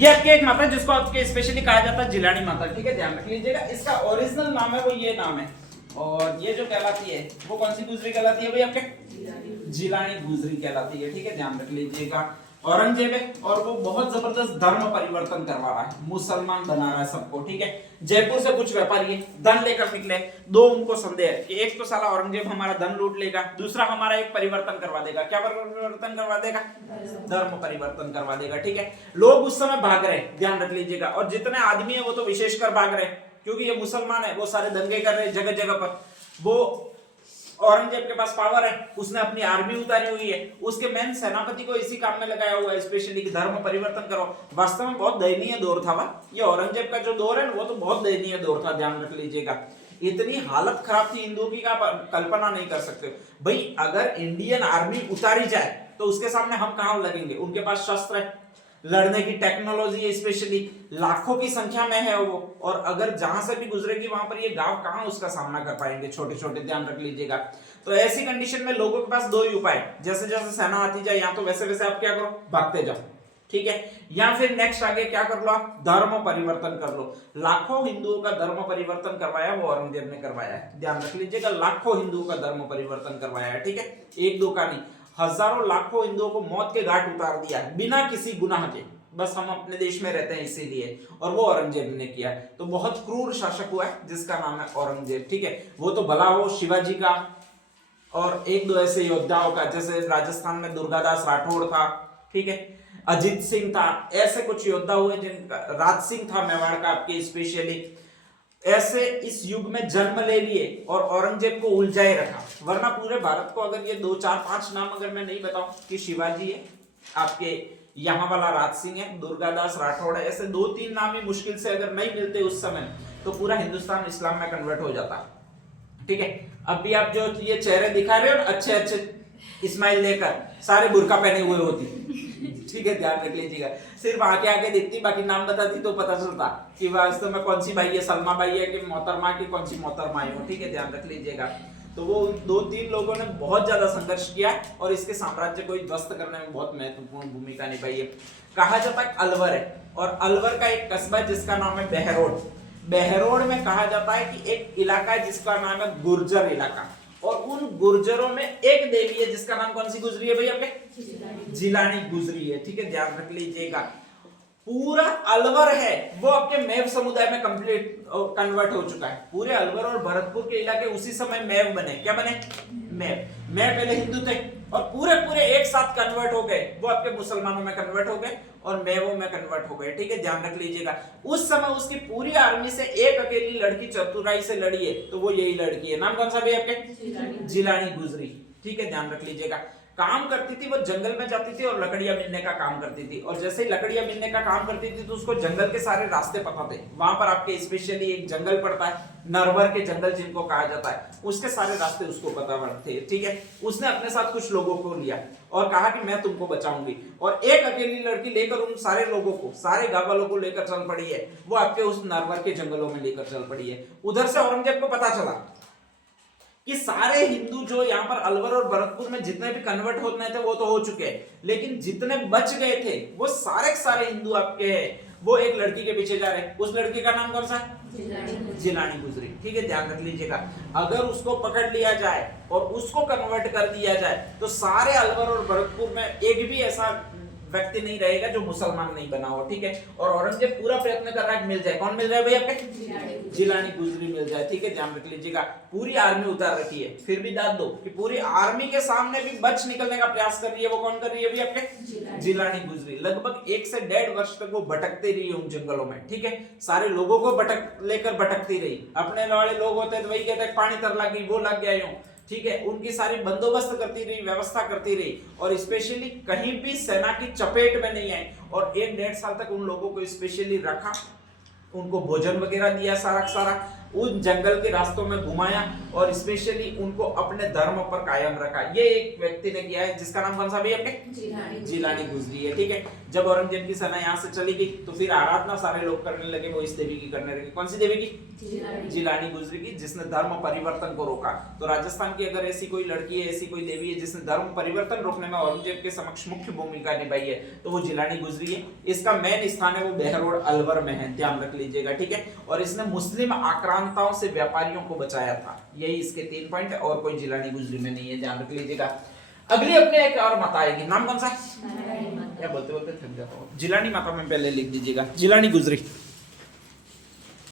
ये आपकी एक माता है जिसको आपके स्पेशली कहा जाता है जिलानी माता, ठीक है, ध्यान रख लीजिएगा। इसका ओरिजिनल नाम है वो ये नाम है, और ये जो कहलाती है वो कौन सी गुजरी कहलाती है भाई आपके? जिलानी गुजरी कहलाती है, ठीक है, ध्यान रख लीजिएगा। औरंगजेब है और वो बहुत जबरदस्त धर्म परिवर्तन करवा रहा है, मुसलमान बना रहा है सबको, ठीक है। जयपुर से कुछ व्यापारी धन लेकर निकले, दो उनको संदेह है कि एक तो साला औरंगजेब हमारा धन लूट लेगा, दूसरा हमारा एक परिवर्तन करवा देगा। क्या परिवर्तन करवा देगा? धर्म परिवर्तन करवा देगा, ठीक है। लोग उस समय भाग रहे, ध्यान रख लीजिएगा, और जितने आदमी है वो तो विशेषकर भाग रहे क्योंकि ये मुसलमान है, वो सारे दंगे कर रहे जगह जगह पर। वो औरंगजेब के पास पावर है, उसने अपनी आर्मी उतारी हुई है, उसके मेन सेनापति को इसी काम में लगाया हुआ है, स्पेशली कि धर्म परिवर्तन करो। वास्तव में बहुत दयनीय दौर था ये औरंगजेब का जो दौर है वो तो बहुत दयनीय दौर था, ध्यान रख लीजिएगा। इतनी हालत खराब थी हिंदुओं की, आप कल्पना नहीं कर सकते भाई। अगर इंडियन आर्मी उतारी जाए तो उसके सामने हम कहां लगेंगे? उनके पास शस्त्र है, लड़ने की टेक्नोलॉजी है, स्पेशली लाखों की संख्या में है वो, और अगर जहां से भी गुजरेगी वहां पर ये गांव कहां उसका सामना कर पाएंगे, छोटे छोटे, ध्यान रख लीजिएगा। तो ऐसी कंडीशन में लोगों के पास दो ही उपाय, जैसे जैसे सेना आती जाए या तो वैसे वैसे आप क्या करो, भागते जाओ, ठीक है, या फिर नेक्स्ट आगे क्या कर लो आप, धर्म परिवर्तन कर लो। लाखों हिंदुओं का धर्म परिवर्तन करवाया वो औरंगजेब ने करवाया है, ध्यान रख लीजिएगा। लाखों हिंदुओं का धर्म परिवर्तन करवाया है, ठीक है, एक दो का नहीं, हजारों लाखों हिंदुओं को मौत के घाट उतार दिया बिना किसी गुनाह के, बस हम अपने देश में रहते हैं इसीलिए, और वो औरंगजेब ने किया है। तो बहुत क्रूर शासक हुआ है जिसका नाम है औरंगजेब, ठीक है। वो तो भला हो शिवाजी का और एक दो ऐसे योद्धाओं का, जैसे राजस्थान में दुर्गादास राठौड़ था, ठीक है, अजीत सिंह था, ऐसे कुछ योद्धा हुए जिनका, राज सिंह था मेवाड़ का आपके स्पेशली, ऐसे इस युग में जन्म ले लिए और औरंगजेब को उलझाए रखा। वरना पूरे भारत को अगर ये 2 4 5 नाम अगर मैं नहीं बताऊं कि शिवाजी है, आपके यहाँ वाला राज सिंह है, दुर्गादास राठौड़ है, ऐसे 2-3 नाम ही मुश्किल से अगर नहीं मिलते उस समय तो पूरा हिंदुस्तान इस्लाम में कन्वर्ट हो जाता, ठीक है। अभी आप जो ये चेहरे दिखा रहे हो अच्छे अच्छे इस्माइल लेकर, सारे बुर्का पहने हुए होती, ठीक है, ध्यान रख लीजिएगा। सिर्फ आके आके दिखती, बाकी नाम बताती तो पता चलता कि वास्तव में कौन सी भाई है, सलमा भाई है कि मोहतरमा की कौन सी मोहतरमा है, ठीक है, ध्यान रख लीजिएगा। तो वो 2-3 लोगों ने बहुत ज्यादा संघर्ष किया और इसके साम्राज्य को ध्वस्त करने में बहुत महत्वपूर्ण भूमिका निभाई है। कहा जाता है अलवर है, और अलवर का एक कस्बा जिसका नाम है बहरोड, बहरोड में कहा जाता है कि एक इलाका है जिसका नाम है गुर्जर इलाका, और उन गुर्जरों में एक देवी है जिसका नाम कौन सी गुजरी है भाई आपके? जिलानी गुजरी है, ठीक है, ध्यान रख लीजिएगा। पूरा अलवर है वो आपके मैव समुदाय में कंप्लीट कन्वर्ट हो चुका है। पूरे अलवर और भरतपुर के इलाके उसी समय मैव बने। क्या बने? मैव। मैव पहले हिंदू थे और पूरे पूरे एक साथ कन्वर्ट हो गए, वो आपके मुसलमानों में कन्वर्ट हो गए और मैवों में कन्वर्ट हो गए, ठीक है, ध्यान रख लीजिएगा। उस समय उसकी पूरी आर्मी से एक अकेली लड़की चतुराई से लड़ी है, तो वो यही लड़की है, नाम कौन सा भी आपके? जिलानी गुजरी, ठीक है, ध्यान रख लीजिएगा। काम करती थी वो, जंगल में जाती थी और लकड़ियां मिलने का काम करती थी, और जैसे ही लकड़ियां मिलने का काम करती थी तो उसको जंगल के सारे रास्ते पता थे। वहां पर आपके स्पेशली एक जंगल पड़ता है, नरवर के जंगल जिनको कहा जाता है, उसके सारे रास्ते उसको पता थे, ठीक है। उसने अपने साथ कुछ लोगों को लिया और कहा कि मैं तुमको बचाऊंगी, और एक अकेली लड़की लेकर उन सारे लोगों को, सारे गांव वालों को लेकर चल पड़ी है, वो आपके उस नरवर के जंगलों में लेकर चल पड़ी है। उधर से औरंगजेब को पता चला कि सारे हिंदू जो यहाँ पर अलवर और भरतपुर में जितने भी कन्वर्ट होने थे वो तो हो चुके हैं, लेकिन जितने बच गए थे वो सारे हिंदू आपके वो एक लड़की के पीछे जा रहे हैं। उस लड़की का नाम कौन सा? जिलानी गुजरी, ठीक है, ध्यान रख लीजिएगा। अगर उसको पकड़ लिया जाए और उसको कन्वर्ट कर दिया जाए तो सारे अलवर और भरतपुर में एक भी ऐसा व्यक्ति नहीं रहेगा जो मुसलमान नहीं बना हो, ठीक है। और औरंगजेब पूरा प्रयत्न कर रहा है मिल जाए, कौन मिल जाए भाई आपके? जिलानी गुजरी मिल जाए, ठीक है, ध्यान रख लीजिएगा। पूरी आर्मी उतार रखी है, फिर भी दाद दो कि पूरी आर्मी के सामने भी बच निकलने का प्रयास कर रही है, वो कौन कर रही है भाई आपके? जिलानी गुजरी। लगभग 1 से 1.5 वर्ष तक वो भटकती रही उन जंगलों में, ठीक है, सारे लोगों को भटकती रही। अपने वाले लोग होते हैं तो वही कहते हैं पानी तर लगी, वो लग गया यूं, ठीक है, उनकी सारी बंदोबस्त करती रही, व्यवस्था करती रही, और स्पेशली कहीं भी सेना की चपेट में नहीं आए, और 1-1.5 साल तक उन लोगों को स्पेशली रखा, उनको भोजन वगैरह दिया सारा सारा। उन जंगल के रास्तों में घुमाया और स्पेशली उनको अपने धर्म पर कायम रखा। ये एक व्यक्ति ने किया है जिसका नाम कौन सा भाई आपके जिलानी गुजरी है। ठीक है, जब औरंगजेब की सेना यहाँ से चली गई तो फिर आराधना सारे लोग करने लगे, वो इस देवी की करने लगे। कौन सी देवी की? जिलानी गुजरी की, जिसने धर्म परिवर्तन को रोका। तो राजस्थान की अगर ऐसी कोई लड़की है, ऐसी कोई देवी है जिसने धर्म परिवर्तन रोकने में औरंगजेब के समक्ष मुख्य भूमिका निभाई है तो वो जिलानी गुजरी है। इसका मेन स्थान है वो बहरोड अलवर में है, ध्यान रख लीजिएगा। ठीक है, और इसने मुस्लिम आक्रांताओं से व्यापारियों को बचाया था। यही इसके 3 पॉइंट है और कोई जिलानी गुजरी में नहीं है, ध्यान रख लीजिएगा। अगली अपने एक और माता आएगी, नाम कौन सा है? क्या बोलते बोलते थक जाता हूँ। जिलानी माता में पहले लिख दीजिएगा, जिलानी गुजरी।